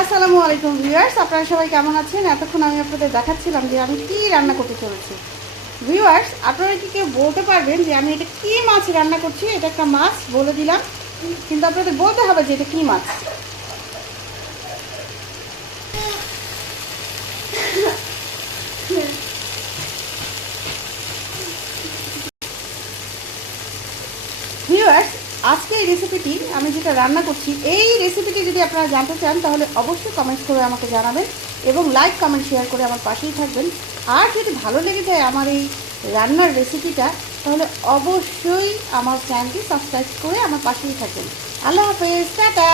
আসসালামু আলাইকুম ভিউয়ার্স, আপনারা সবাই কেমন আছেন? এতক্ষণ আমি আপনাদের দেখাচ্ছিলাম যে আমি কি রান্না করতে চলেছি। ভিউয়ার্স, আপনারা কি কেউ বলতে পারবেন যে আমি এটা কি মাছ রান্না করছি? এটা একটা মাছ বলে দিলাম, কিন্তু আপনাদের বলতে হবে যে এটা কি মাছ। ভিউয়ার্স, আজকে এই রেসিপিটি আমি যেটা রান্না করছি, এই রেসিপিটি যদি আপনারা জানতে চান তাহলে অবশ্যই কমেন্টস করে আমাকে জানাবেন এবং লাইক কমেন্ট শেয়ার করে আমার পাশেই থাকবেন। আর যদি ভালো লেগে যায় আমার এই রান্নার রেসিপিটা, তাহলে অবশ্যই আমার চ্যানেলটি সাবস্ক্রাইব করে আমার পাশেই থাকবেন। আল্লাহ হাফেজ, টাটা।